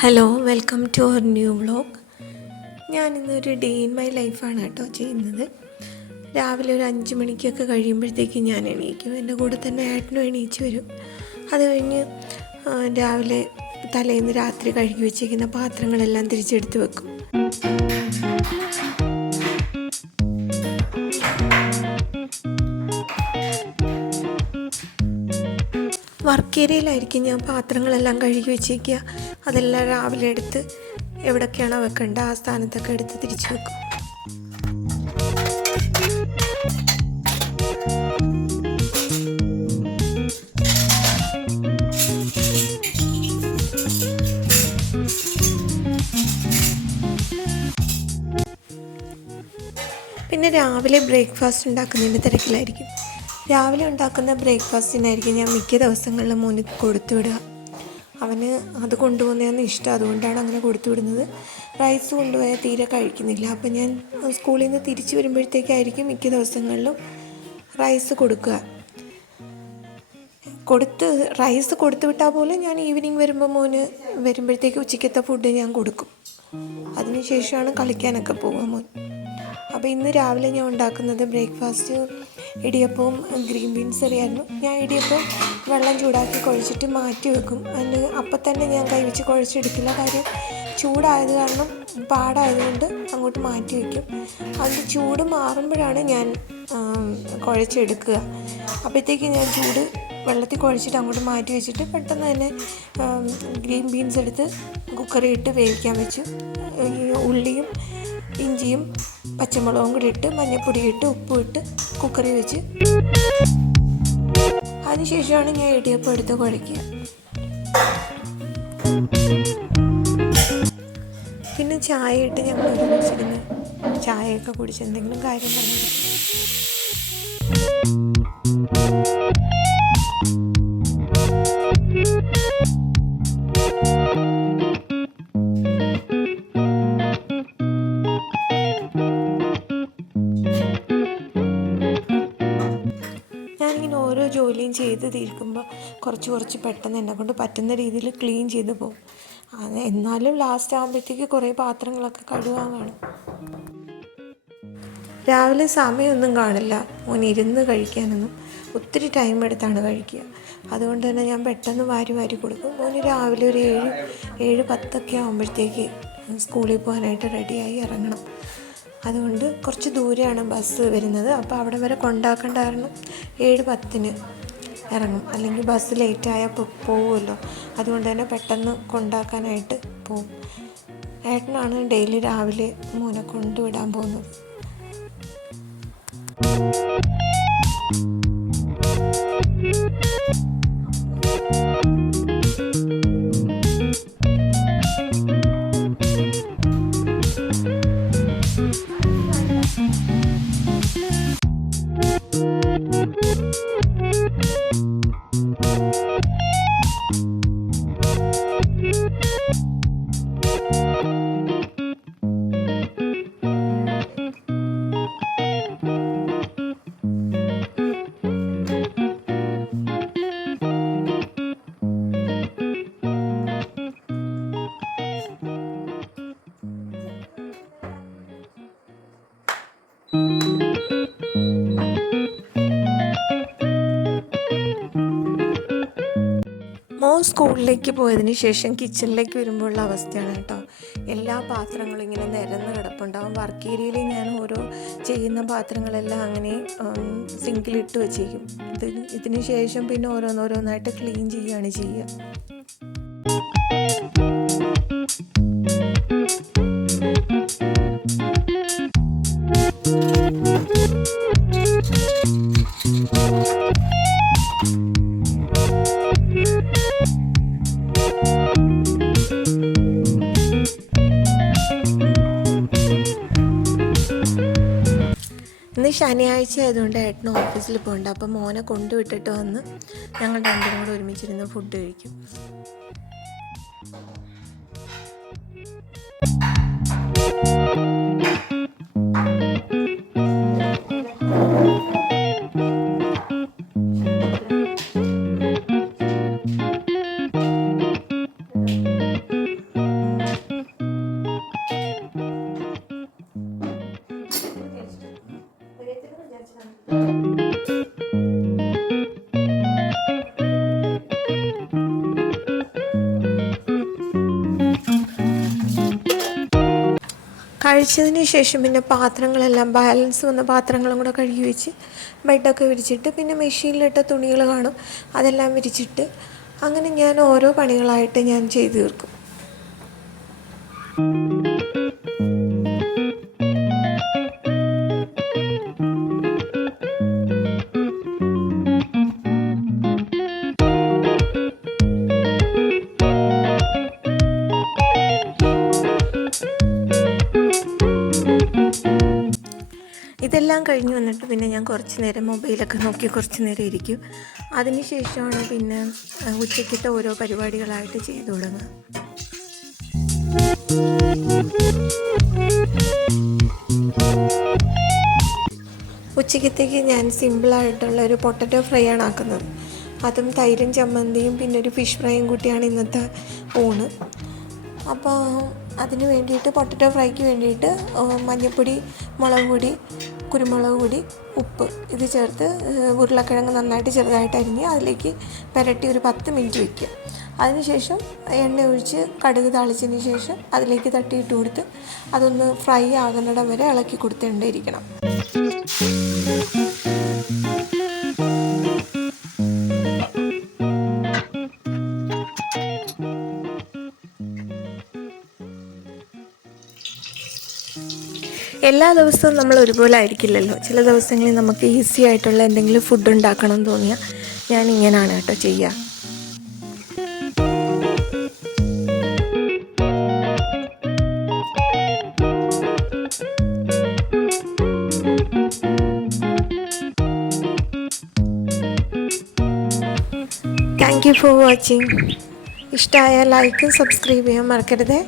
Hello, welcome to our new vlog. ഞാനിന്നൊരു day in my ലൈഫാണ് കേട്ടോ ചെയ്യുന്നത്. രാവിലെ ഒരു 5 മണിക്കൊക്കെ കഴിയുമ്പോഴത്തേക്ക് ഞാൻ എണീക്കും. എൻ്റെ കൂടെ തന്നെ ഏട്ടനും എണീച്ച് വരും. അത് കഴിഞ്ഞ് രാവിലെ തലേന്ന് രാത്രി കഴുകി വെച്ചിരിക്കുന്ന പാത്രങ്ങളെല്ലാം തിരിച്ചെടുത്ത് വെക്കും. വർക്ക് ഏരിയയിലായിരിക്കും ഞാൻ പാത്രങ്ങളെല്ലാം കഴുകി വെച്ചേക്കുക. അതെല്ലാം രാവിലെ എടുത്ത് എവിടെയൊക്കെയാണോ വെക്കേണ്ട ആ സ്ഥാനത്തൊക്കെ എടുത്ത് തിരിച്ചു വെക്കും. പിന്നെ രാവിലെ ബ്രേക്ക്ഫാസ്റ്റ് ഉണ്ടാക്കുന്നതിൻ്റെ തിരക്കിലായിരിക്കും. രാവിലെ ഉണ്ടാക്കുന്ന ബ്രേക്ക്ഫാസ്റ്റിനായിരിക്കും ഞാൻ മിക്ക ദിവസങ്ങളിലും മോന് കൊടുത്തു വിടുക. അവന് അത് കൊണ്ടുപോകുന്നതാണ് ഇഷ്ടം, അതുകൊണ്ടാണ് അങ്ങനെ കൊടുത്തു വിടുന്നത്. റൈസ് കൊണ്ടുപോയാൽ തീരെ കഴിക്കുന്നില്ല. അപ്പം ഞാൻ സ്കൂളിൽ നിന്ന് തിരിച്ചു വരുമ്പോഴത്തേക്കായിരിക്കും മിക്ക ദിവസങ്ങളിലും റൈസ് കൊടുക്കുക. റൈസ് കൊടുത്തു വിട്ടാൽ പോലും ഞാൻ ഈവനിങ് വരുമ്പോൾ മോന് വരുമ്പോഴത്തേക്ക് ഉച്ചയ്ക്കത്തെ ഫുഡ് ഞാൻ കൊടുക്കും. അതിനുശേഷമാണ് കളിക്കാനൊക്കെ പോകുക മോൻ. അപ്പോൾ ഇന്ന് രാവിലെ ഞാൻ ഉണ്ടാക്കുന്നത് ബ്രേക്ക്ഫാസ്റ്റ് ഇടിയപ്പവും ഗ്രീൻ ബീൻസ് കറിയായിരുന്നു. ഞാൻ ഇടിയപ്പം വെള്ളം ചൂടാക്കി കുഴച്ചിട്ട് മാറ്റി വെക്കും. അതിന് അപ്പം തന്നെ ഞാൻ കൈവച്ച് കുഴച്ചെടുക്കില്ല. കാര്യം ചൂടായത് കാരണം പാടായതുകൊണ്ട് അങ്ങോട്ട് മാറ്റി വയ്ക്കും. അതിൻ്റെ ചൂട് മാറുമ്പോഴാണ് ഞാൻ കുഴച്ചെടുക്കുക. അപ്പോഴത്തേക്ക് ഞാൻ ചൂട് വെള്ളത്തിൽ കുഴച്ചിട്ട് അങ്ങോട്ട് മാറ്റി വെച്ചിട്ട് പെട്ടെന്ന് തന്നെ ഗ്രീൻ ബീൻസ് എടുത്ത് കുക്കറിൽ ഇട്ട് വേവിക്കാൻ വെച്ചു. ഉള്ളിയും ഇഞ്ചിയും പച്ചമുളകും കൂടി ഇട്ട് മഞ്ഞൾപ്പൊടി ഇട്ട് ഉപ്പും ഇട്ട് കുക്കറിൽ വെച്ച് അതിനുശേഷമാണ് ഞാൻ ഇടിയപ്പം എടുത്ത് കുഴയ്ക്കുക. പിന്നെ ചായ ഇട്ട് ഞങ്ങൾ ഒരുമിച്ചിരുന്ന് ചായയൊക്കെ കുടിച്ച് എന്തെങ്കിലും കാര്യം പറഞ്ഞു. ഞാനിങ്ങനെ ഓരോ ജോലിയും ചെയ്ത് തീർക്കുമ്പോൾ കുറച്ച് പെട്ടെന്ന് എന്നെ കൊണ്ട് പറ്റുന്ന രീതിയിൽ ക്ലീൻ ചെയ്ത് പോകും. എന്നാലും ലാസ്റ്റ് ആകുമ്പോഴത്തേക്ക് കുറേ പാത്രങ്ങളൊക്കെ കഴുകാൻ കാണും. രാവിലെ സമയമൊന്നും കാണില്ല മോൻ ഇരുന്ന് കഴിക്കാനൊന്നും. ഒത്തിരി ടൈം എടുത്താണ് കഴിക്കുക. അതുകൊണ്ട് തന്നെ ഞാൻ പെട്ടെന്ന് വാരി കൊടുക്കും. മോന് രാവിലെ ഒരു 7-10 ആകുമ്പോഴത്തേക്ക് സ്കൂളിൽ പോകാനായിട്ട് റെഡിയായി ഇറങ്ങണം. അതുകൊണ്ട് കുറച്ച് ദൂരെയാണ് ബസ് വരുന്നത്. അപ്പോൾ അവിടെ വരെ കൊണ്ടാക്കേണ്ട കാരണം 7:10 ഇറങ്ങും. അല്ലെങ്കിൽ ബസ് ലേറ്റായാൽ പോകുമല്ലോ. അതുകൊണ്ട് തന്നെ പെട്ടെന്ന് കൊണ്ടാക്കാനായിട്ട് പോകും. ഏട്ടനാണ് ഡെയിലി രാവിലെ മോനെ കൊണ്ടുവിടാൻ പോകുന്നത്. മോൻ സ്കൂളിലേക്ക് പോയതിന് ശേഷം കിച്ചണിലേക്ക് വരുമ്പോഴുള്ള അവസ്ഥയാണ് കേട്ടോ. എല്ലാ പാത്രങ്ങളും ഇങ്ങനെ നിരന്ന് കിടപ്പുണ്ടാവും. വർക്ക് ഏരിയയിൽ ഞാൻ ഓരോ ചെയ്യുന്ന പാത്രങ്ങളെല്ലാം അങ്ങനെ സിങ്കിലിട്ട് വെച്ചേക്കും. ഇതിന് ശേഷം പിന്നെ ഓരോന്നോരോന്നായിട്ട് ക്ലീൻ ചെയ്യുകയാണ് ചെയ്യുക. ഇന്ന് ശനിയാഴ്ച ആയതുകൊണ്ട് ഏട്ടന് ഓഫീസിൽ പോകണ്ട. അപ്പം മോനെ കൊണ്ടുവിട്ടിട്ട് വന്ന് ഞങ്ങൾ രണ്ടും കൂടെ ഒരുമിച്ചിരുന്ന് ഫുഡ് കഴിക്കും. കഴിച്ചതിന് ശേഷം പിന്നെ പാത്രങ്ങളെല്ലാം ബാലൻസ് വന്ന പാത്രങ്ങളും കൂടെ കഴുകി വെച്ച് ബെഡൊക്കെ വിരിച്ചിട്ട് പിന്നെ മെഷീനിലിട്ട തുണികൾ കാണും, അതെല്ലാം വിരിച്ചിട്ട് അങ്ങനെ ഞാൻ ഓരോ പണികളായിട്ട് ഞാൻ ചെയ്തു തീർക്കും. ഇതെല്ലാം കഴിഞ്ഞ് വന്നിട്ട് പിന്നെ ഞാൻ കുറച്ച് നേരം മൊബൈലൊക്കെ നോക്കി കുറച്ച് നേരം ഇരിക്കും. അതിന് ശേഷമാണ് പിന്നെ ഉച്ചയ്ക്കത്തെ ഓരോ പരിപാടികളായിട്ട് ചെയ്തു തുടങ്ങുക. ഉച്ചയ്ക്കത്തേക്ക് ഞാൻ സിമ്പിളായിട്ടുള്ള ഒരു പൊട്ടറ്റോ ഫ്രൈ ആണ് ആക്കുന്നത്. അതും തൈരും ചമ്മന്തിയും പിന്നെ ഒരു ഫിഷ് ഫ്രൈയും കൂട്ടിയാണ് ഇന്നത്തെ ഊണ്. അപ്പോൾ അതിന് വേണ്ടിയിട്ട് പൊട്ടറ്റോ ഫ്രൈക്ക് വേണ്ടിയിട്ട് മഞ്ഞൾപ്പൊടി, മുളക് പൊടി, കുരുമുളക് പൊടി, ഉപ്പ് ഇത് ചേർത്ത് ഉരുളക്കിഴങ്ങ് നന്നായിട്ട് ചെറുതായിട്ട് അരിഞ്ഞ് അതിലേക്ക് പുരട്ടി ഒരു 10 മിനിറ്റ് വയ്ക്കുക. അതിനുശേഷം എണ്ണ ഒഴിച്ച് കടുക് താളിച്ചതിന് ശേഷം അതിലേക്ക് തട്ടിയിട്ട് കൊടുത്ത് അതൊന്ന് ഫ്രൈ ആകുന്നിടം വരെ ഇളക്കി കൊടുത്തേണ്ടിയിരിക്കണം. എല്ലാ ദിവസവും നമ്മൾ ഒരുപോലെ ആയിരിക്കില്ലല്ലോ. ചില ദിവസങ്ങളിൽ നമുക്ക് ഈസി ആയിട്ടുള്ള എന്തെങ്കിലും ഫുഡ് ഉണ്ടാക്കണം എന്ന് തോന്നിയാൽ ഞാൻ ഇങ്ങനെയാണ് കേട്ടോ ചെയ്യുക. Thank you for watching. ഇഷ്ടമായ ലൈക്ക് സബ്സ്ക്രൈബ് ചെയ്യാൻ മറക്കരുതേ.